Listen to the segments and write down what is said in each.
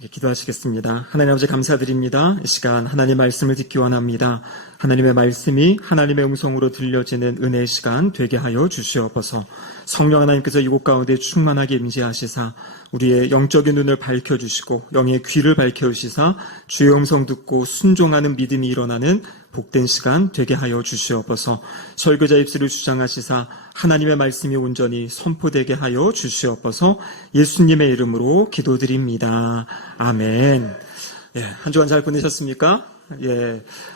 기도하시겠습니다. 하나님 아버지 감사드립니다. 이 시간 하나님 말씀을 듣기 원합니다. 하나님의 말씀이 하나님의 음성으로 들려지는 은혜의 시간 되게 하여 주시옵소서. 성령 하나님께서 이곳 가운데 충만하게 임재하시사 우리의 영적인 눈을 밝혀주시고 영의 귀를 밝혀주시사 주의 음성 듣고 순종하는 믿음이 일어나는 복된 시간 되게 하여 주시옵소서. 설교자 입술을 주장하시사 하나님의 말씀이 온전히 선포되게 하여 주시옵소서. 예수님의 이름으로 기도드립니다. 아멘. 한 주간 잘 보내셨습니까?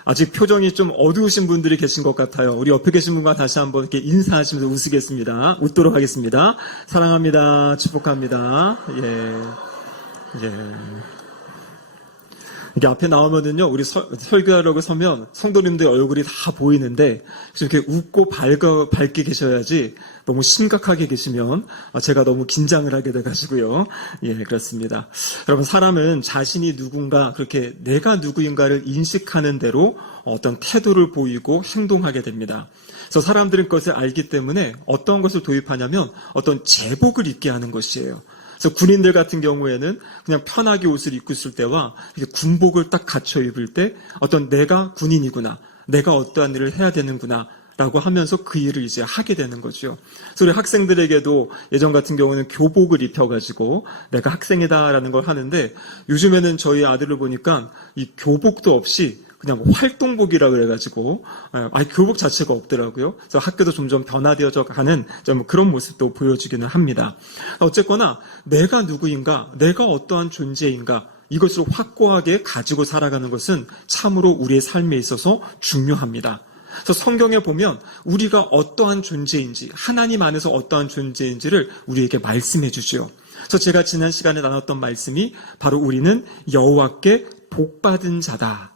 아직 표정이 좀 어두우신 분들이 계신 것 같아요. 우리 옆에 계신 분과 다시 한번 이렇게 인사하시면서 웃으겠습니다. 웃도록 하겠습니다. 사랑합니다. 축복합니다. 이게 앞에 나오면은요, 우리 설교하려고 서면 성도님들 얼굴이 다 보이는데, 이렇게 웃고 밝게 계셔야지 너무 심각하게 계시면 제가 너무 긴장을 하게 돼가지고요. 그렇습니다. 여러분, 사람은 자신이 누군가, 그렇게 내가 누구인가를 인식하는 대로 어떤 태도를 보이고 행동하게 됩니다. 그래서 사람들은 그것을 알기 때문에 어떤 것을 도입하냐면 어떤 제복을 입게 하는 것이에요. 그래서 군인들 같은 경우에는 그냥 편하게 옷을 입고 있을 때와 군복을 딱 갖춰 입을 때 어떤 내가 군인이구나, 내가 어떠한 일을 해야 되는구나 라고 하면서 그 일을 이제 하게 되는 거죠. 그래서 우리 학생들에게도 예전 같은 경우는 교복을 입혀가지고 내가 학생이다라는 걸 하는데, 요즘에는 저희 아들을 보니까 이 교복도 없이 그냥 활동복이라 그래가지고 교복 자체가 없더라고요. 그래서 학교도 점점 변화되어져 가는 좀 그런 모습도 보여주기는 합니다. 어쨌거나 내가 누구인가, 내가 어떠한 존재인가, 이것을 확고하게 가지고 살아가는 것은 참으로 우리의 삶에 있어서 중요합니다. 그래서 성경에 보면 우리가 어떠한 존재인지, 하나님 안에서 어떠한 존재인지를 우리에게 말씀해 주죠. 그래서 제가 지난 시간에 나눴던 말씀이 바로 우리는 여호와께 복받은 자다.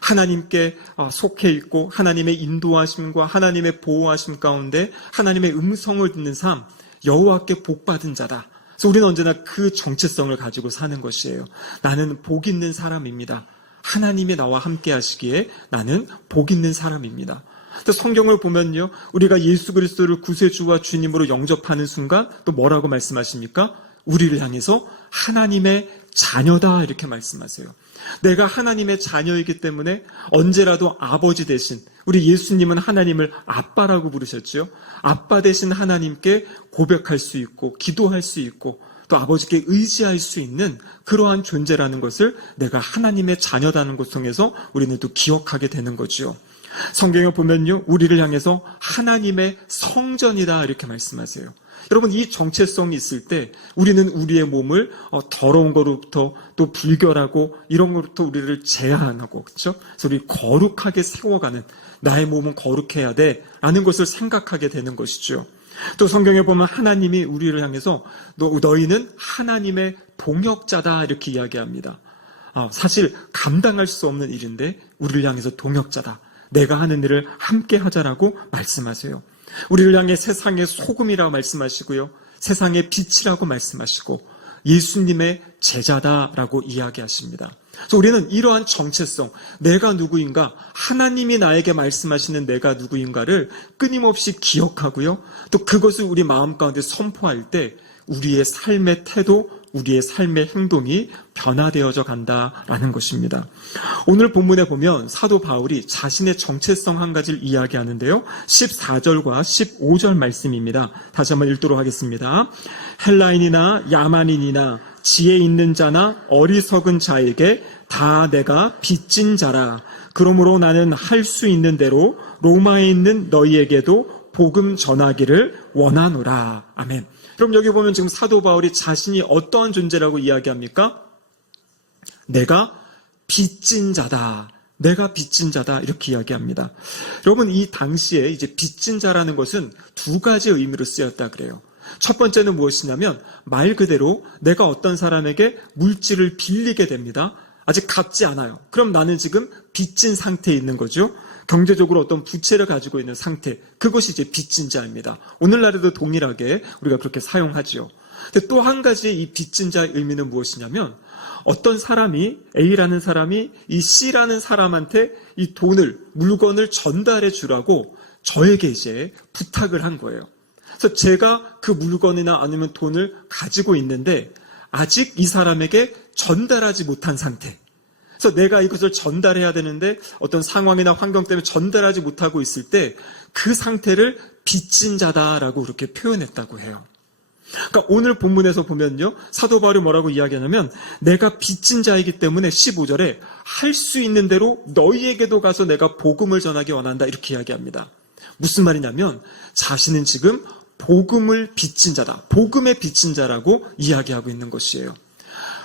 하나님께 속해 있고 하나님의 인도하심과 하나님의 보호하심 가운데 하나님의 음성을 듣는 삶, 여호와께 복받은 자다. 그래서 우리는 언제나 그 정체성을 가지고 사는 것이에요. 나는 복 있는 사람입니다. 하나님이 나와 함께 하시기에 나는 복 있는 사람입니다. 성경을 보면요, 우리가 예수 그리스도를 구세주와 주님으로 영접하는 순간 또 뭐라고 말씀하십니까? 우리를 향해서 하나님의 자녀다 이렇게 말씀하세요. 내가 하나님의 자녀이기 때문에 언제라도 아버지 대신, 우리 예수님은 하나님을 아빠라고 부르셨죠. 아빠 대신 하나님께 고백할 수 있고 기도할 수 있고 또 아버지께 의지할 수 있는 그러한 존재라는 것을 내가 하나님의 자녀다는 것 통해서 우리는 또 기억하게 되는 거죠. 성경에 보면요, 우리를 향해서 하나님의 성전이다 이렇게 말씀하세요. 여러분, 이 정체성이 있을 때 우리는 우리의 몸을 더러운 거로부터 또 불결하고 이런 거로부터 우리를 제한하고, 그렇죠? 그래서 우리 거룩하게 세워가는, 나의 몸은 거룩해야 돼 라는 것을 생각하게 되는 것이죠. 또 성경에 보면 하나님이 우리를 향해서 너희는 하나님의 동역자다 이렇게 이야기합니다. 사실 감당할 수 없는 일인데 우리를 향해서 동역자다. 내가 하는 일을 함께 하자라고 말씀하세요. 우리를 향해 세상의 소금이라고 말씀하시고요, 세상의 빛이라고 말씀하시고 예수님의 제자다라고 이야기하십니다. 그래서 우리는 이러한 정체성, 내가 누구인가, 하나님이 나에게 말씀하시는 내가 누구인가를 끊임없이 기억하고요, 또 그것을 우리 마음 가운데 선포할 때 우리의 삶의 태도, 우리의 삶의 행동이 변화되어져 간다라는 것입니다. 오늘 본문에 보면 사도 바울이 자신의 정체성 한 가지를 이야기하는데요, 14절과 15절 말씀입니다. 다시 한번 읽도록 하겠습니다. 헬라인이나 야만인이나 지혜 있는 자나 어리석은 자에게 다 내가 빚진 자라. 그러므로 나는 할 수 있는 대로 로마에 있는 너희에게도 복음 전하기를 원하노라. 아멘. 그럼 여기 보면 지금 사도 바울이 자신이 어떠한 존재라고 이야기합니까? 내가 빚진 자다. 내가 빚진 자다. 이렇게 이야기합니다. 여러분, 이 당시에 이제 빚진 자라는 것은 두 가지 의미로 쓰였다 그래요. 첫 번째는 무엇이냐면 말 그대로 내가 어떤 사람에게 물질을 빌리게 됩니다. 아직 갚지 않아요. 그럼 나는 지금 빚진 상태에 있는 거죠. 경제적으로 어떤 부채를 가지고 있는 상태, 그것이 이제 빚진 자입니다. 오늘날에도 동일하게 우리가 그렇게 사용하죠. 근데 또 한 가지의 이 빚진 자의 의미는 무엇이냐면 어떤 사람이, A라는 사람이 이 C라는 사람한테 이 돈을, 물건을 전달해 주라고 저에게 이제 부탁을 한 거예요. 그래서 제가 그 물건이나 아니면 돈을 가지고 있는데 아직 이 사람에게 전달하지 못한 상태. 그래서 내가 이것을 전달해야 되는데 어떤 상황이나 환경 때문에 전달하지 못하고 있을 때 그 상태를 빚진 자다라고 그렇게 표현했다고 해요. 그러니까 오늘 본문에서 보면요, 사도 바울이 뭐라고 이야기하냐면 내가 빚진 자이기 때문에 15절에 할 수 있는 대로 너희에게도 가서 내가 복음을 전하기 원한다 이렇게 이야기합니다. 무슨 말이냐면 자신은 지금 복음을 빚진 자다, 복음의 빚진 자라고 이야기하고 있는 것이에요.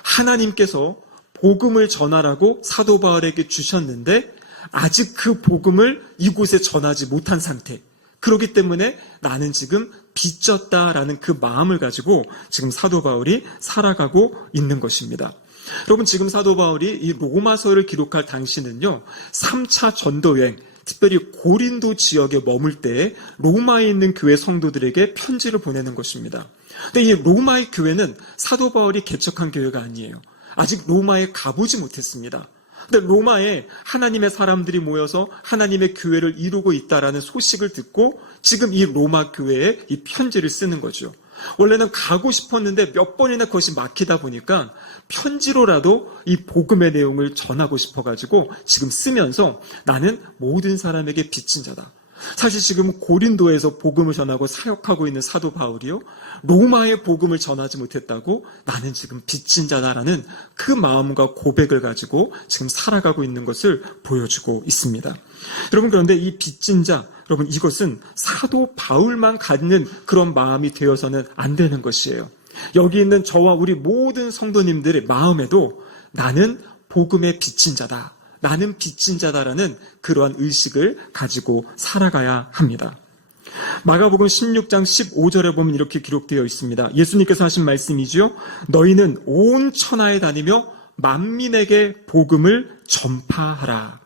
하나님께서 복음을 전하라고 사도 바울에게 주셨는데 아직 그 복음을 이곳에 전하지 못한 상태. 그렇기 때문에 나는 지금 빚졌다라는 그 마음을 가지고 지금 사도 바울이 살아가고 있는 것입니다. 여러분, 지금 사도 바울이 이 로마서를 기록할 당시는요, 3차 전도여행, 특별히 고린도 지역에 머물 때 로마에 있는 교회 성도들에게 편지를 보내는 것입니다. 근데 이 로마의 교회는 사도 바울이 개척한 교회가 아니에요. 아직 로마에 가보지 못했습니다. 근데 로마에 하나님의 사람들이 모여서 하나님의 교회를 이루고 있다라는 소식을 듣고 지금 이 로마 교회에 이 편지를 쓰는 거죠. 원래는 가고 싶었는데 몇 번이나 그것이 막히다 보니까 편지로라도 이 복음의 내용을 전하고 싶어가지고 지금 쓰면서 나는 모든 사람에게 빚진 자다. 사실 지금 고린도에서 복음을 전하고 사역하고 있는 사도 바울이요, 로마의 복음을 전하지 못했다고 나는 지금 빚진 자다라는 그 마음과 고백을 가지고 지금 살아가고 있는 것을 보여주고 있습니다. 여러분, 그런데 이 빚진 자, 여러분, 이것은 사도 바울만 갖는 그런 마음이 되어서는 안 되는 것이에요. 여기 있는 저와 우리 모든 성도님들의 마음에도 나는 복음의 빚진 자다, 나는 빚진 자다라는 그러한 의식을 가지고 살아가야 합니다. 마가복음 16장 15절에 보면 이렇게 기록되어 있습니다. 예수님께서 하신 말씀이지요. 너희는 온 천하에 다니며 만민에게 복음을 전파하라.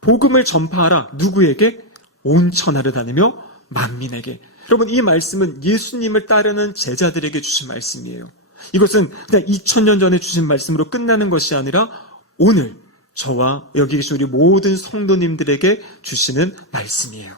복음을 전파하라. 누구에게? 온 천하를 다니며 만민에게. 여러분, 이 말씀은 예수님을 따르는 제자들에게 주신 말씀이에요. 이것은 그냥 2000년 전에 주신 말씀으로 끝나는 것이 아니라 오늘 저와 여기 계신 우리 모든 성도님들에게 주시는 말씀이에요.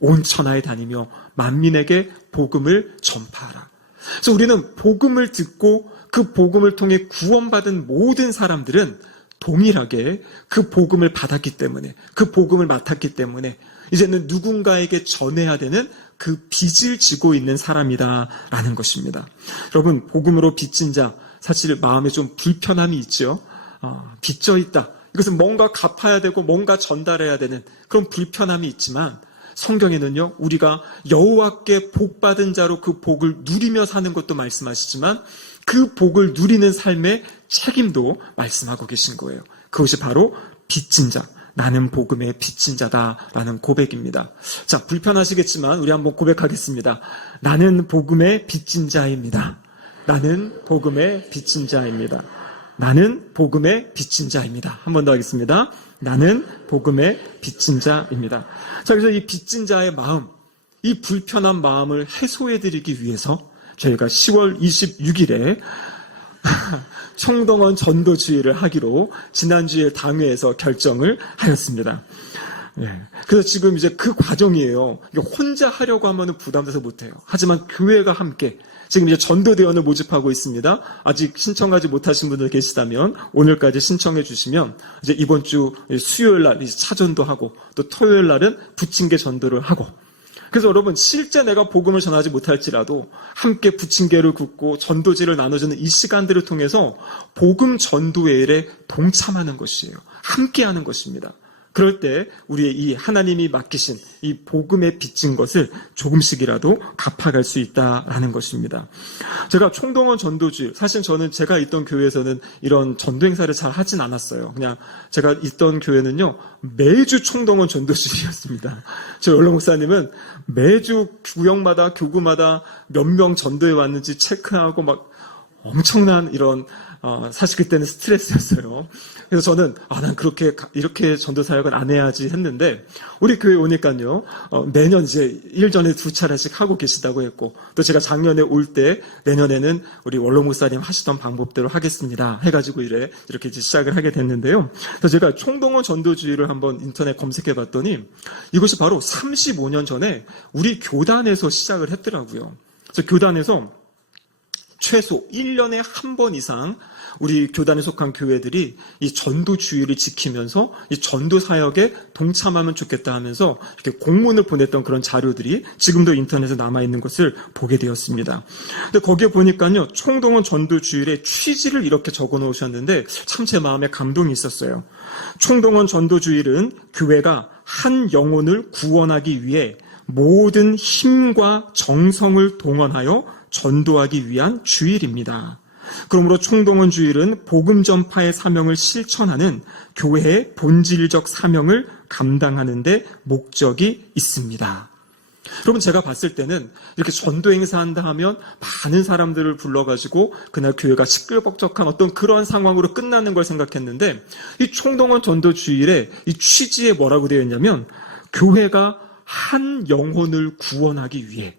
온 천하에 다니며 만민에게 복음을 전파하라. 그래서 우리는 복음을 듣고 그 복음을 통해 구원받은 모든 사람들은 동일하게 그 복음을 받았기 때문에, 그 복음을 맡았기 때문에 이제는 누군가에게 전해야 되는 그 빚을 지고 있는 사람이다라는 것입니다. 여러분, 복음으로 빚진 자, 사실 마음에 좀 불편함이 있죠. 빚져 있다. 이것은 뭔가 갚아야 되고 뭔가 전달해야 되는 그런 불편함이 있지만 성경에는요, 우리가 여호와께 복 받은 자로 그 복을 누리며 사는 것도 말씀하시지만 그 복을 누리는 삶의 책임도 말씀하고 계신 거예요. 그것이 바로 빚진 자, 나는 복음의 빚진 자다라는 고백입니다. 자, 불편하시겠지만 우리 한번 고백하겠습니다. 나는 복음의 빚진 자입니다. 나는 복음의 빚진 자입니다. 나는 복음의 빚진 자입니다. 한 번 더 하겠습니다. 나는 복음의 빚진 자입니다. 자, 그래서 이 빚진 자의 마음, 이 불편한 마음을 해소해드리기 위해서 저희가 10월 26일에 총동원 전도주의를 하기로 지난주에 당회에서 결정을 하였습니다. 그래서 지금 이제 그 과정이에요. 혼자 하려고 하면 부담돼서 못해요. 하지만 교회가 함께 지금 이제 전도대원을 모집하고 있습니다. 아직 신청하지 못하신 분들 계시다면 오늘까지 신청해 주시면 이제 이번 주 수요일 날 이제 차전도 하고 또 토요일 날은 부침개 전도를 하고, 그래서 여러분, 실제 내가 복음을 전하지 못할지라도 함께 부침개를 굽고 전도지를 나눠주는 이 시간들을 통해서 복음 전도의 일에 동참하는 것이에요. 함께하는 것입니다. 그럴 때 우리의 이 하나님이 맡기신 이 복음에 빚진 것을 조금씩이라도 갚아갈 수 있다라는 것입니다. 제가 총동원 전도주일, 사실 저는 제가 있던 교회에서는 이런 전도 행사를 잘 하진 않았어요. 그냥 제가 있던 교회는요, 매주 총동원 전도주일이었습니다. 저희 원로 목사님은 매주 구역마다 교구마다 몇 명 전도해 왔는지 체크하고 막 엄청난 이런 사실 그때는 스트레스였어요. 그래서 저는 난 이렇게 전도 사역은 안 해야지 했는데 우리 교회 오니까요, 매년 이제 1전에 2차례씩 하고 계시다고 했고, 또 제가 작년에 올 때 내년에는 우리 원로 목사님 하시던 방법대로 하겠습니다 해가지고 이렇게 이제 시작을 하게 됐는데요. 그래서 제가 총동원 전도주의를 한번 인터넷 검색해 봤더니 이것이 바로 35년 전에 우리 교단에서 시작을 했더라고요. 그래서 교단에서 최소 1년에 한 번 이상 우리 교단에 속한 교회들이 이 전도주의를 지키면서 이 전도 사역에 동참하면 좋겠다 하면서 이렇게 공문을 보냈던 그런 자료들이 지금도 인터넷에 남아있는 것을 보게 되었습니다. 근데 거기에 보니까요, 총동원 전도주일의 취지를 이렇게 적어 놓으셨는데 참 제 마음에 감동이 있었어요. 총동원 전도주일은 교회가 한 영혼을 구원하기 위해 모든 힘과 정성을 동원하여 전도하기 위한 주일입니다. 그러므로 총동원 주일은 복음 전파의 사명을 실천하는 교회의 본질적 사명을 감당하는 데 목적이 있습니다. 여러분, 제가 봤을 때는 이렇게 전도 행사한다 하면 많은 사람들을 불러가지고 그날 교회가 시끌벅적한 어떤 그러한 상황으로 끝나는 걸 생각했는데, 이 총동원 전도 주일의 이 취지에 뭐라고 되어 있냐면, 교회가 한 영혼을 구원하기 위해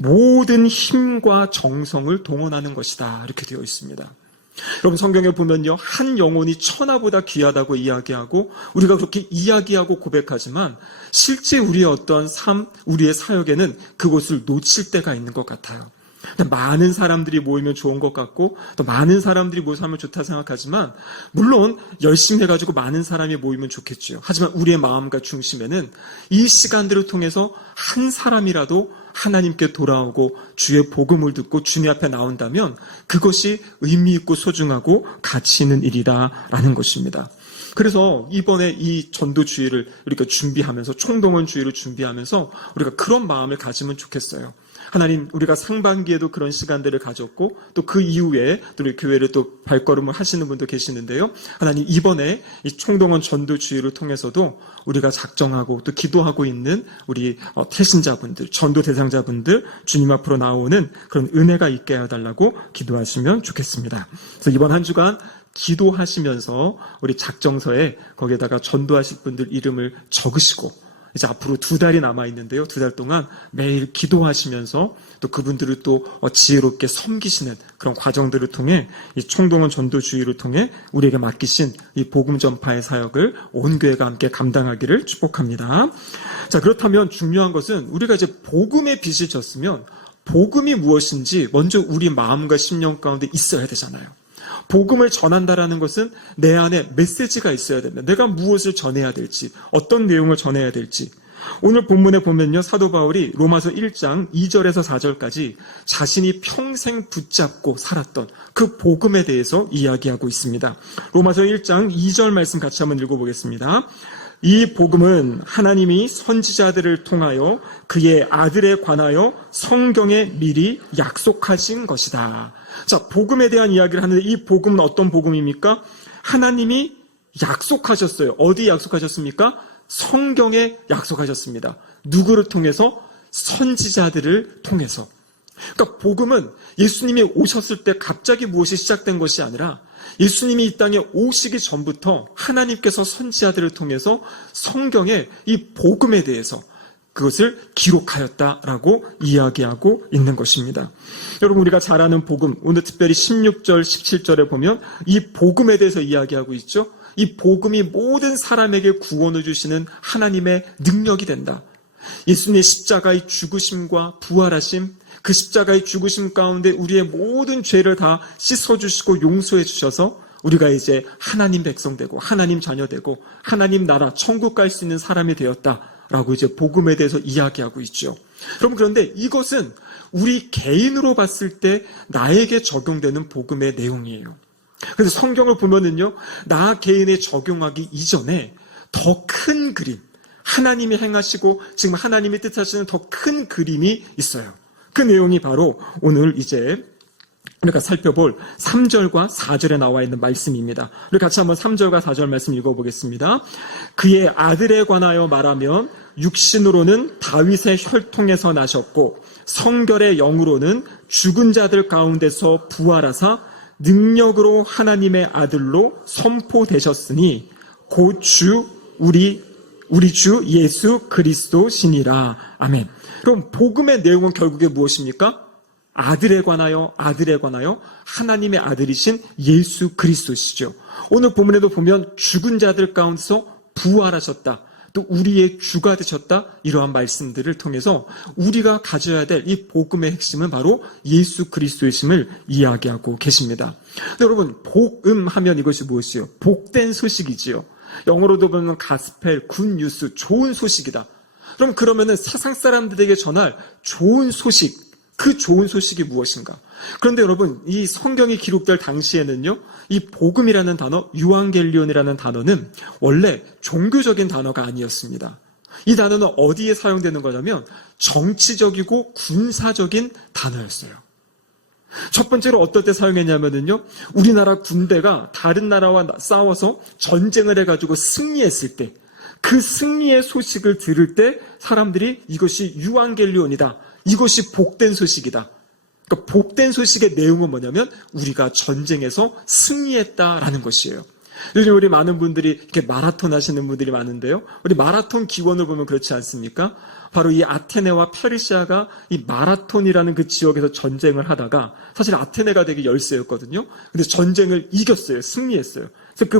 모든 힘과 정성을 동원하는 것이다, 이렇게 되어 있습니다. 여러분, 성경에 보면요, 한 영혼이 천하보다 귀하다고 이야기하고 우리가 그렇게 이야기하고 고백하지만 실제 우리의 어떠한 삶, 우리의 사역에는 그것을 놓칠 때가 있는 것 같아요. 많은 사람들이 모이면 좋은 것 같고 또 많은 사람들이 모여서 하면 좋다 생각하지만, 물론 열심히 해가지고 많은 사람이 모이면 좋겠죠. 하지만 우리의 마음과 중심에는 이 시간들을 통해서 한 사람이라도 하나님께 돌아오고 주의 복음을 듣고 주님 앞에 나온다면 그것이 의미 있고 소중하고 가치 있는 일이다라는 것입니다. 그래서 이번에 이 전도주의를 우리가 준비하면서, 총동원 주의를 준비하면서 우리가 그런 마음을 가지면 좋겠어요. 하나님, 우리가 상반기에도 그런 시간들을 가졌고 또 그 이후에 또 우리 교회를 또 발걸음을 하시는 분도 계시는데요. 하나님, 이번에 이 총동원 전도주의를 통해서도 우리가 작정하고 또 기도하고 있는 우리 태신자분들, 전도 대상자분들 주님 앞으로 나오는 그런 은혜가 있게 해달라고 기도하시면 좋겠습니다. 그래서 이번 한 주간 기도하시면서 우리 작정서에 거기에다가 전도하실 분들 이름을 적으시고, 이제 앞으로 2달이 남아있는데요. 2달 동안 매일 기도하시면서 또 그분들을 또 지혜롭게 섬기시는 그런 과정들을 통해 이 총동원 전도주의를 통해 우리에게 맡기신 이 복음 전파의 사역을 온 교회가 함께 감당하기를 축복합니다. 자, 그렇다면 중요한 것은 우리가 이제 복음의 빛을 졌으면 복음이 무엇인지 먼저 우리 마음과 심령 가운데 있어야 되잖아요. 복음을 전한다라는 것은 내 안에 메시지가 있어야 됩니다. 내가 무엇을 전해야 될지, 어떤 내용을 전해야 될지. 오늘 본문에 보면요, 사도 바울이 로마서 1장 2절에서 4절까지 자신이 평생 붙잡고 살았던 그 복음에 대해서 이야기하고 있습니다. 로마서 1장 2절 말씀 같이 한번 읽어보겠습니다. 이 복음은 하나님이 선지자들을 통하여 그의 아들에 관하여 성경에 미리 약속하신 것이다. 자, 복음에 대한 이야기를 하는데 이 복음은 어떤 복음입니까? 하나님이 약속하셨어요. 어디 약속하셨습니까? 성경에 약속하셨습니다. 누구를 통해서? 선지자들을 통해서. 그러니까 복음은 예수님이 오셨을 때 갑자기 무엇이 시작된 것이 아니라 예수님이 이 땅에 오시기 전부터 하나님께서 선지자들을 통해서 성경에 이 복음에 대해서 그것을 기록하였다라고 이야기하고 있는 것입니다. 여러분, 우리가 잘 아는 복음, 오늘 특별히 16절, 17절에 보면 이 복음에 대해서 이야기하고 있죠. 이 복음이 모든 사람에게 구원을 주시는 하나님의 능력이 된다. 예수님의 십자가의 죽으심과 부활하심, 그 십자가의 죽으심 가운데 우리의 모든 죄를 다 씻어주시고 용서해 주셔서 우리가 이제 하나님 백성 되고 하나님 자녀 되고 하나님 나라 천국 갈 수 있는 사람이 되었다라고 이제 복음에 대해서 이야기하고 있죠. 여러분, 그런데 이것은 우리 개인으로 봤을 때 나에게 적용되는 복음의 내용이에요. 그래서 성경을 보면은요, 나 개인에 적용하기 이전에 더 큰 그림, 하나님이 행하시고 지금 하나님이 뜻하시는 더 큰 그림이 있어요. 그 내용이 바로 오늘 이제 우리가 살펴볼 3절과 4절에 나와 있는 말씀입니다. 우리 같이 한번 3절과 4절 말씀 읽어보겠습니다. 그의 아들에 관하여 말하면 육신으로는 다윗의 혈통에서 나셨고 성결의 영으로는 죽은 자들 가운데서 부활하사 능력으로 하나님의 아들로 선포되셨으니 곧 우리 주 예수 그리스도시니라. 아멘. 그럼 복음의 내용은 결국에 무엇입니까? 아들에 관하여 하나님의 아들이신 예수 그리스도시죠. 오늘 본문에도 보면 죽은 자들 가운데서 부활하셨다. 또 우리의 주가 되셨다. 이러한 말씀들을 통해서 우리가 가져야 될 이 복음의 핵심은 바로 예수 그리스도이심을 이야기하고 계십니다. 근데 여러분, 복음하면 이것이 무엇이요? 복된 소식이지요. 영어로도 보면 가스펠, 굿뉴스, 좋은 소식이다. 그러면은 세상 사람들에게 전할 좋은 소식, 그 좋은 소식이 무엇인가? 그런데 여러분, 이 성경이 기록될 당시에는요, 이 복음이라는 단어, 유앙겔리온이라는 단어는 원래 종교적인 단어가 아니었습니다. 이 단어는 어디에 사용되는 거냐면 정치적이고 군사적인 단어였어요. 첫 번째로 어떨 때 사용했냐면요, 우리나라 군대가 다른 나라와 싸워서 전쟁을 해가지고 승리했을 때, 그 승리의 소식을 들을 때 사람들이 이것이 유앙겔리온이다. 이것이 복된 소식이다. 그러니까 복된 소식의 내용은 뭐냐면 우리가 전쟁에서 승리했다라는 것이에요. 요즘 우리 많은 분들이 이렇게 마라톤 하시는 분들이 많은데요. 우리 마라톤 기원을 보면 그렇지 않습니까? 바로 이 아테네와 페르시아가 이 마라톤이라는 그 지역에서 전쟁을 하다가 사실 아테네가 되게 열세였거든요. 근데 전쟁을 이겼어요. 승리했어요. 그래서 그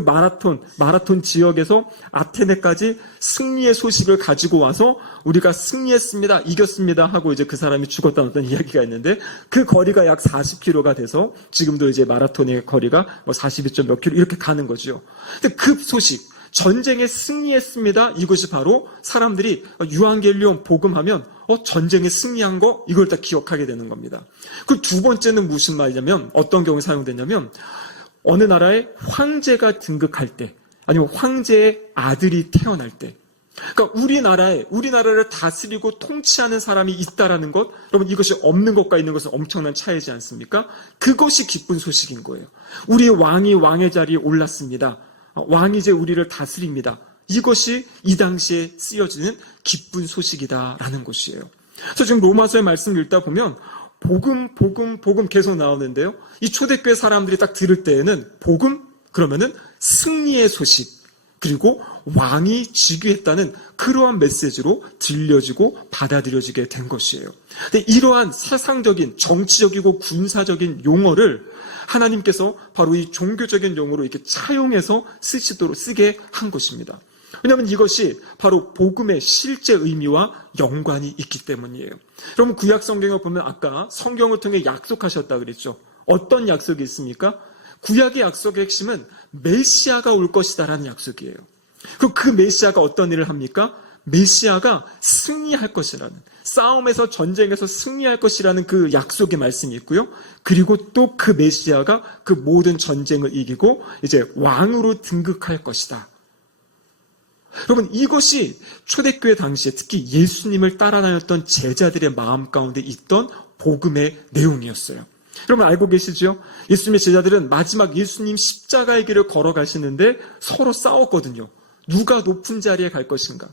마라톤 지역에서 아테네까지 승리의 소식을 가지고 와서 우리가 승리했습니다, 이겼습니다 하고 이제 그 사람이 죽었다는 어떤 이야기가 있는데 그 거리가 약 40km가 돼서 지금도 이제 마라톤의 거리가 뭐 42점 몇 킬로 이렇게 가는 거죠. 근데 그 소식, 전쟁에 승리했습니다. 이것이 바로 사람들이 유앙겔리온 복음하면 전쟁에 승리한 거 이걸 다 기억하게 되는 겁니다. 그 두 번째는 무슨 말이냐면 어떤 경우에 사용되냐면 어느 나라의 황제가 등극할 때 아니면 황제의 아들이 태어날 때, 그러니까 우리나라를 다스리고 통치하는 사람이 있다라는 것, 여러분 이것이 없는 것과 있는 것은 엄청난 차이지 않습니까? 그것이 기쁜 소식인 거예요. 우리 왕이 왕의 자리에 올랐습니다. 왕이 이제 우리를 다스립니다. 이것이 이 당시에 쓰여지는 기쁜 소식이다라는 것이에요. 그래서 지금 로마서의 말씀을 읽다 보면 복음 계속 나오는데요. 이 초대교회 사람들이 딱 들을 때에는 복음 그러면은 승리의 소식 그리고 왕이 즉위했다는 그러한 메시지로 들려지고 받아들여지게 된 것이에요. 근데 이러한 세상적인 정치적이고 군사적인 용어를 하나님께서 바로 이 종교적인 용어로 이렇게 차용해서 쓰게 한 것입니다. 왜냐하면 이것이 바로 복음의 실제 의미와 연관이 있기 때문이에요. 여러분 구약 성경을 보면 아까 성경을 통해 약속하셨다 그랬죠. 어떤 약속이 있습니까? 구약의 약속의 핵심은 메시아가 올 것이다라는 약속이에요. 그럼 그 메시아가 어떤 일을 합니까? 메시아가 승리할 것이라는, 싸움에서 전쟁에서 승리할 것이라는 그 약속의 말씀이 있고요. 그리고 또 그 메시아가 그 모든 전쟁을 이기고 이제 왕으로 등극할 것이다. 여러분 이것이 초대교회 당시에 특히 예수님을 따라 다녔던 제자들의 마음 가운데 있던 복음의 내용이었어요. 여러분 알고 계시죠? 예수님의 제자들은 마지막 예수님 십자가의 길을 걸어가시는데 서로 싸웠거든요. 누가 높은 자리에 갈 것인가.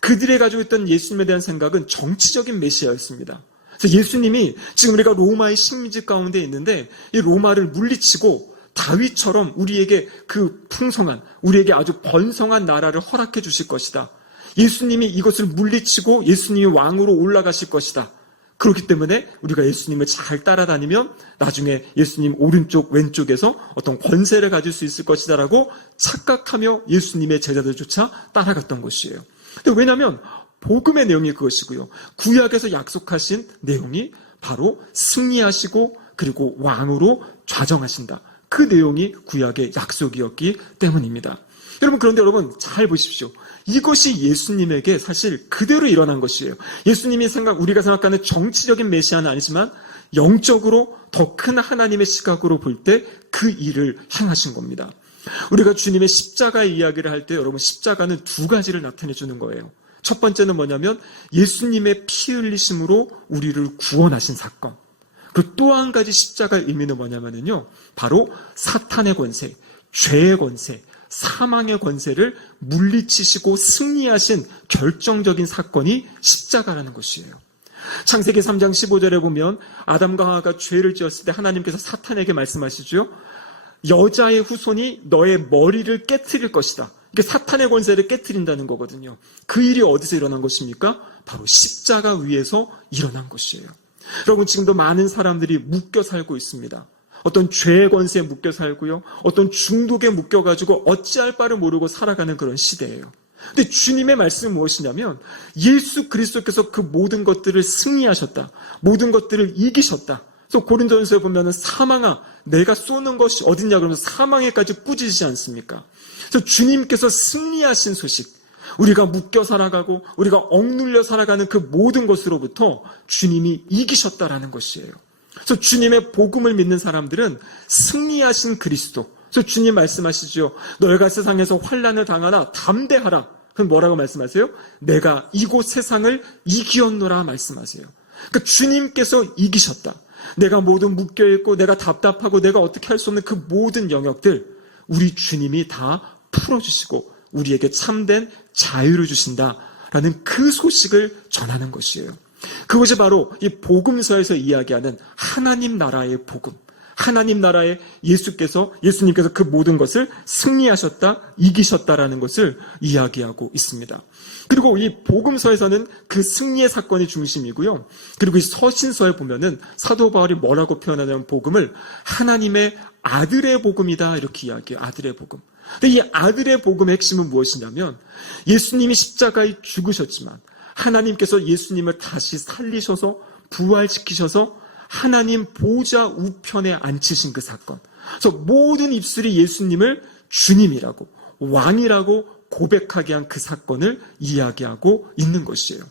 그들이 가지고 있던 예수님에 대한 생각은 정치적인 메시아였습니다. 그래서 예수님이 지금 우리가 로마의 식민지 가운데 있는데 이 로마를 물리치고 다윗처럼 우리에게 그 풍성한, 우리에게 아주 번성한 나라를 허락해 주실 것이다. 예수님이 이것을 물리치고 예수님이 왕으로 올라가실 것이다. 그렇기 때문에 우리가 예수님을 잘 따라다니면 나중에 예수님 오른쪽 왼쪽에서 어떤 권세를 가질 수 있을 것이다라고 착각하며 예수님의 제자들조차 따라갔던 것이에요. 근데 왜냐하면 복음의 내용이 그것이고요. 구약에서 약속하신 내용이 바로 승리하시고 그리고 왕으로 좌정하신다. 그 내용이 구약의 약속이었기 때문입니다. 그런데 여러분 잘 보십시오. 이것이 예수님에게 사실 그대로 일어난 것이에요. 예수님이 우리가 생각하는 정치적인 메시아는 아니지만 영적으로 더 큰 하나님의 시각으로 볼 때 그 일을 행하신 겁니다. 우리가 주님의 십자가의 이야기를 할 때 여러분 십자가는 두 가지를 나타내 주는 거예요. 첫 번째는 뭐냐면 예수님의 피 흘리심으로 우리를 구원하신 사건. 그 또 한 가지 십자가의 의미는 뭐냐면요. 바로 사탄의 권세, 죄의 권세, 사망의 권세를 물리치시고 승리하신 결정적인 사건이 십자가라는 것이에요. 창세기 3장 15절에 보면 아담과 하와가 죄를 지었을 때 하나님께서 사탄에게 말씀하시죠. 여자의 후손이 너의 머리를 깨트릴 것이다. 이게 사탄의 권세를 깨트린다는 거거든요. 그 일이 어디서 일어난 것입니까? 바로 십자가 위에서 일어난 것이에요. 여러분 지금도 많은 사람들이 묶여 살고 있습니다. 어떤 죄의 권세에 묶여 살고요. 어떤 중독에 묶여가지고 어찌할 바를 모르고 살아가는 그런 시대예요. 근데 주님의 말씀은 무엇이냐면 예수 그리스도께서 그 모든 것들을 승리하셨다. 모든 것들을 이기셨다. 그래서 고린도전서에 보면은 사망아 내가 쏘는 것이 어딨냐 그러면서 사망에까지 꾸짖지 않습니까? 그래서 주님께서 승리하신 소식, 우리가 묶여 살아가고 우리가 억눌려 살아가는 그 모든 것으로부터 주님이 이기셨다라는 것이에요. 그래서 주님의 복음을 믿는 사람들은 승리하신 그리스도. 그래서 주님 말씀하시죠. 너희가 세상에서 환난을 당하나 담대하라. 그럼 뭐라고 말씀하세요? 내가 이곳 세상을 이기었노라 말씀하세요. 그러니까 주님께서 이기셨다. 내가 모두 묶여있고 내가 답답하고 내가 어떻게 할 수 없는 그 모든 영역들 우리 주님이 다 풀어주시고 우리에게 참된 자유를 주신다라는 그 소식을 전하는 것이에요. 그것이 바로 이 복음서에서 이야기하는 하나님 나라의 복음. 하나님 나라에 예수님께서 그 모든 것을 승리하셨다, 이기셨다라는 것을 이야기하고 있습니다. 그리고 이 복음서에서는 그 승리의 사건이 중심이고요. 그리고 이 서신서에 보면은 사도 바울이 뭐라고 표현하냐면 복음을 하나님의 아들의 복음이다 이렇게 이야기해요. 아들의 복음. 근데 이 아들의 복음의 핵심은 무엇이냐면 예수님이 십자가에 죽으셨지만 하나님께서 예수님을 다시 살리셔서 부활시키셔서 하나님 보좌 우편에 앉히신 그 사건. 그래서 모든 입술이 예수님을 주님이라고 왕이라고 고백하게 한 그 사건을 이야기하고 있는 것이에요.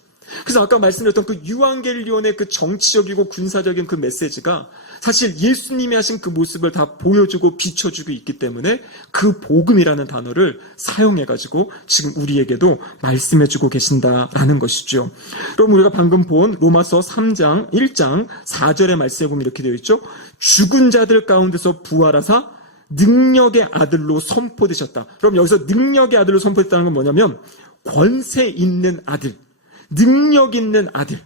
그래서 아까 말씀드렸던 그 유앙겔리온의 그 정치적이고 군사적인 그 메시지가 사실 예수님이 하신 그 모습을 다 보여주고 비춰주고 있기 때문에 그 복음이라는 단어를 사용해가지고 지금 우리에게도 말씀해주고 계신다라는 것이죠. 그럼 우리가 방금 본 로마서 3장 1장 4절의 말씀에 보면 이렇게 되어 있죠. 죽은 자들 가운데서 부활하사 능력의 아들로 선포되셨다. 그럼 여기서 능력의 아들로 선포됐다는 건 뭐냐면 권세 있는 아들, 능력 있는 아들.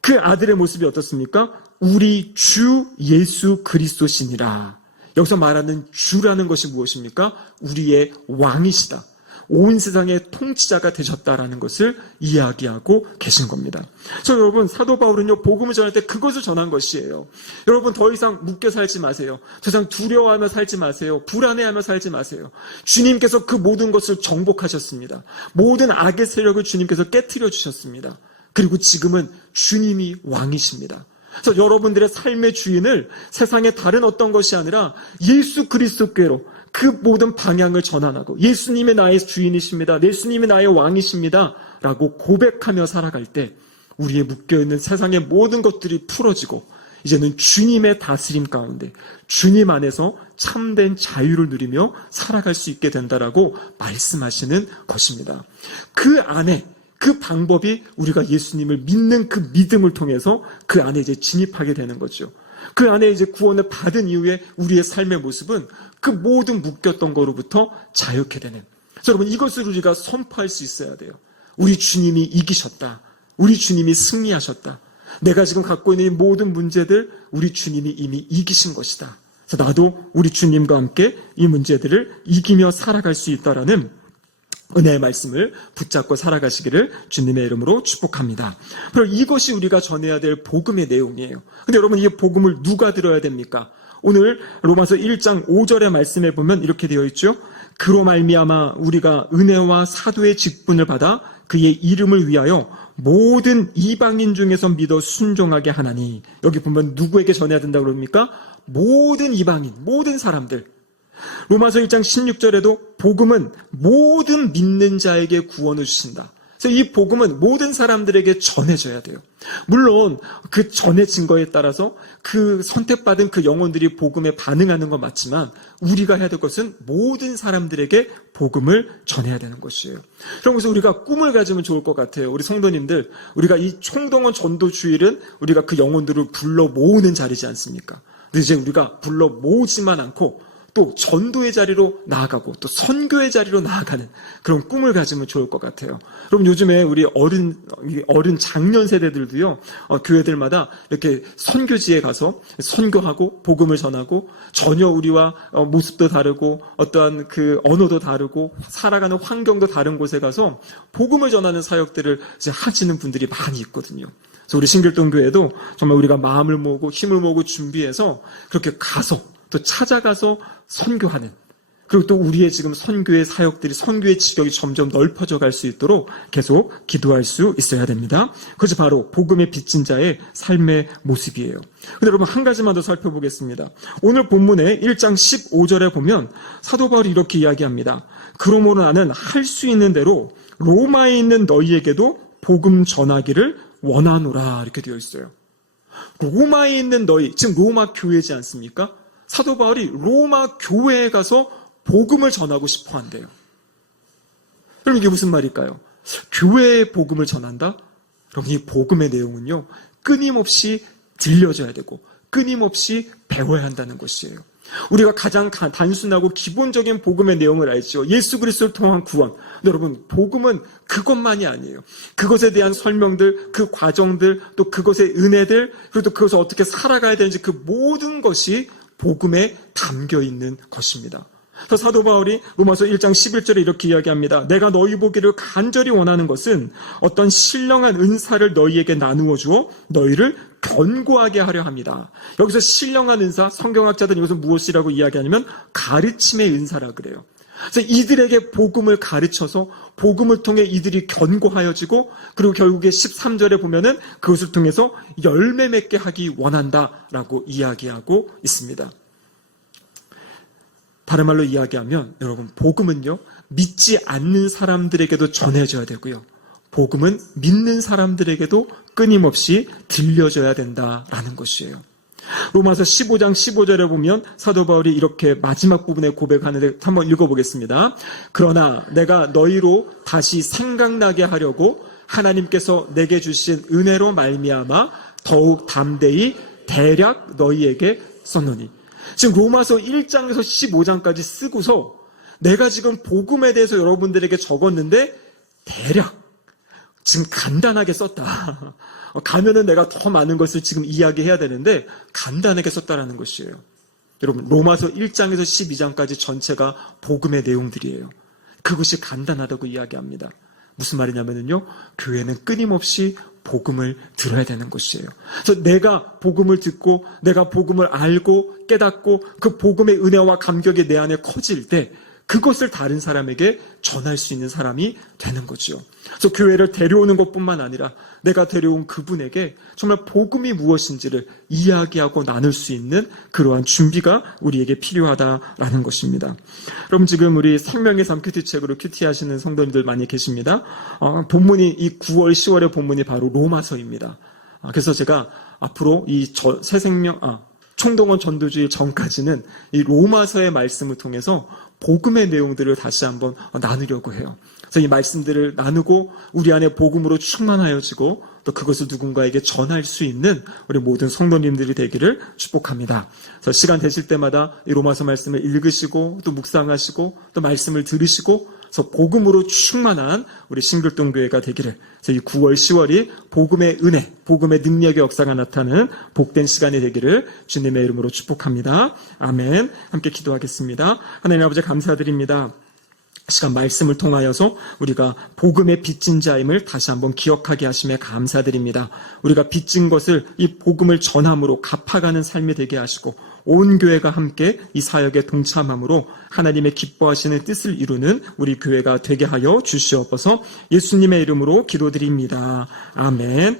그 아들의 모습이 어떻습니까? 우리 주 예수 그리스도시니라. 여기서 말하는 주라는 것이 무엇입니까? 우리의 왕이시다. 온 세상의 통치자가 되셨다라는 것을 이야기하고 계신 겁니다. 그래서 여러분 사도 바울은요 복음을 전할 때 그것을 전한 것이에요. 여러분 더 이상 묶여 살지 마세요. 더 이상 두려워하며 살지 마세요. 불안해하며 살지 마세요. 주님께서 그 모든 것을 정복하셨습니다. 모든 악의 세력을 주님께서 깨트려 주셨습니다. 그리고 지금은 주님이 왕이십니다. 그래서 여러분들의 삶의 주인을 세상의 다른 어떤 것이 아니라 예수 그리스도께로 그 모든 방향을 전환하고 예수님이 나의 주인이십니다. 예수님이 나의 왕이십니다. 라고 고백하며 살아갈 때 우리의 묶여있는 세상의 모든 것들이 풀어지고 이제는 주님의 다스림 가운데 주님 안에서 참된 자유를 누리며 살아갈 수 있게 된다라고 말씀하시는 것입니다. 그 안에 그 방법이 우리가 예수님을 믿는 그 믿음을 통해서 그 안에 이제 진입하게 되는 거죠. 그 안에 이제 구원을 받은 이후에 우리의 삶의 모습은 그 모든 묶였던 거로부터 자유케 되는. 그래서 여러분 이것을 우리가 선포할 수 있어야 돼요. 우리 주님이 이기셨다. 우리 주님이 승리하셨다. 내가 지금 갖고 있는 이 모든 문제들 우리 주님이 이미 이기신 것이다. 그래서 나도 우리 주님과 함께 이 문제들을 이기며 살아갈 수 있다라는 은혜의 말씀을 붙잡고 살아가시기를 주님의 이름으로 축복합니다. 바로 이것이 우리가 전해야 될 복음의 내용이에요. 근데 여러분 이 복음을 누가 들어야 됩니까? 오늘 로마서 1장 5절의 말씀에 보면 이렇게 되어 있죠. 그로 말미암아 우리가 은혜와 사도의 직분을 받아 그의 이름을 위하여 모든 이방인 중에서 믿어 순종하게 하나니. 여기 보면 누구에게 전해야 된다고 그럽니까? 모든 이방인, 모든 사람들. 로마서 1장 16절에도 복음은 모든 믿는 자에게 구원을 주신다. 그래서 이 복음은 모든 사람들에게 전해져야 돼요. 물론 그 전해진 거에 따라서 그 선택받은 그 영혼들이 복음에 반응하는 건 맞지만 우리가 해야 될 것은 모든 사람들에게 복음을 전해야 되는 것이에요. 그러면서 우리가 꿈을 가지면 좋을 것 같아요. 우리 성도님들, 우리가 이 총동원 전도 주일은 우리가 그 영혼들을 불러 모으는 자리지 않습니까? 근데 이제 우리가 불러 모으지만 않고 또 전도의 자리로 나아가고 또 선교의 자리로 나아가는 그런 꿈을 가지면 좋을 것 같아요. 그럼 요즘에 우리 어른 장년 세대들도요, 교회들마다 이렇게 선교지에 가서 선교하고 복음을 전하고 전혀 우리와 모습도 다르고 어떠한 그 언어도 다르고 살아가는 환경도 다른 곳에 가서 복음을 전하는 사역들을 이제 하시는 분들이 많이 있거든요. 그래서 우리 신길동 교회도 정말 우리가 마음을 모으고 힘을 모으고 준비해서 그렇게 가서 또 찾아가서 선교하는 그리고 또 우리의 지금 선교의 사역들이 선교의 지경이 점점 넓어져 갈 수 있도록 계속 기도할 수 있어야 됩니다. 그것이 바로 복음의 빚진 자의 삶의 모습이에요. 근데 여러분 한 가지만 더 살펴보겠습니다. 오늘 본문의 1장 15절에 보면 사도 바울이 이렇게 이야기합니다. 그러므로 나는 할 수 있는 대로 로마에 있는 너희에게도 복음 전하기를 원하노라 이렇게 되어 있어요. 로마에 있는 너희, 지금 로마 교회지 않습니까? 사도 바울이 로마 교회에 가서 복음을 전하고 싶어 한대요. 그럼 이게 무슨 말일까요? 교회에 복음을 전한다? 여러분 이 복음의 내용은요, 끊임없이 들려줘야 되고 끊임없이 배워야 한다는 것이에요. 우리가 가장 단순하고 기본적인 복음의 내용을 알죠. 예수 그리스도를 통한 구원. 여러분 복음은 그것만이 아니에요. 그것에 대한 설명들, 그 과정들, 또 그것의 은혜들, 그리고 또 그것을 어떻게 살아가야 되는지 그 모든 것이 복음에 담겨 있는 것입니다. 그래서 사도 바울이 로마서 1장 11절에 이렇게 이야기합니다. 내가 너희 보기를 간절히 원하는 것은 어떤 신령한 은사를 너희에게 나누어 주어 너희를 견고하게 하려 합니다. 여기서 신령한 은사, 성경학자들은 이것은 무엇이라고 이야기하냐면 가르침의 은사라 그래요. 그래서 이들에게 복음을 가르쳐서 복음을 통해 이들이 견고하여지고 그리고 결국에 13절에 보면은 그것을 통해서 열매 맺게 하기 원한다라고 이야기하고 있습니다. 다른 말로 이야기하면 여러분 복음은요 믿지 않는 사람들에게도 전해져야 되고요. 복음은 믿는 사람들에게도 끊임없이 들려줘야 된다라는 것이에요. 로마서 15장 15절에 보면 사도 바울이 이렇게 마지막 부분에 고백하는데 한번 읽어보겠습니다. 그러나 내가 너희로 다시 생각나게 하려고 하나님께서 내게 주신 은혜로 말미암아 더욱 담대히 대략 너희에게 썼노니. 지금 로마서 1장에서 15장까지 쓰고서 내가 지금 복음에 대해서 여러분들에게 적었는데 대략 지금 간단하게 썼다. 가면은 내가 더 많은 것을 지금 이야기해야 되는데 간단하게 썼다라는 것이에요. 여러분 로마서 1장에서 12장까지 전체가 복음의 내용들이에요. 그것이 간단하다고 이야기합니다. 무슨 말이냐면요, 교회는 끊임없이 복음을 들어야 되는 것이에요. 그래서 내가 복음을 듣고 내가 복음을 알고 깨닫고 그 복음의 은혜와 감격이 내 안에 커질 때 그것을 다른 사람에게 전할 수 있는 사람이 되는 거죠. 그래서 교회를 데려오는 것뿐만 아니라 내가 데려온 그분에게 정말 복음이 무엇인지를 이야기하고 나눌 수 있는 그러한 준비가 우리에게 필요하다라는 것입니다. 그럼 지금 우리 생명의 삶 큐티책으로 큐티하시는 성도님들 많이 계십니다. 본문이 이 9월 10월의 본문이 바로 로마서입니다. 그래서 제가 앞으로 이 새생명 총동원 전도주의 전까지는 이 로마서의 말씀을 통해서 복음의 내용들을 다시 한번 나누려고 해요. 그래서 이 말씀들을 나누고 우리 안에 복음으로 충만하여지고 또 그것을 누군가에게 전할 수 있는 우리 모든 성도님들이 되기를 축복합니다. 그래서 시간 되실 때마다 이 로마서 말씀을 읽으시고 또 묵상하시고 또 말씀을 들으시고 그래서 복음으로 충만한 우리 신길동교회가 되기를, 그래서 이 9월 10월이 복음의 은혜, 복음의 능력의 역사가 나타나는 복된 시간이 되기를 주님의 이름으로 축복합니다. 아멘. 함께 기도하겠습니다. 하나님 아버지 감사드립니다. 시간 말씀을 통하여서 우리가 복음의 빚진 자임을 다시 한번 기억하게 하심에 감사드립니다. 우리가 빚진 것을 이 복음을 전함으로 갚아가는 삶이 되게 하시고 온 교회가 함께 이 사역에 동참함으로 하나님의 기뻐하시는 뜻을 이루는 우리 교회가 되게 하여 주시옵소서. 예수님의 이름으로 기도드립니다. 아멘.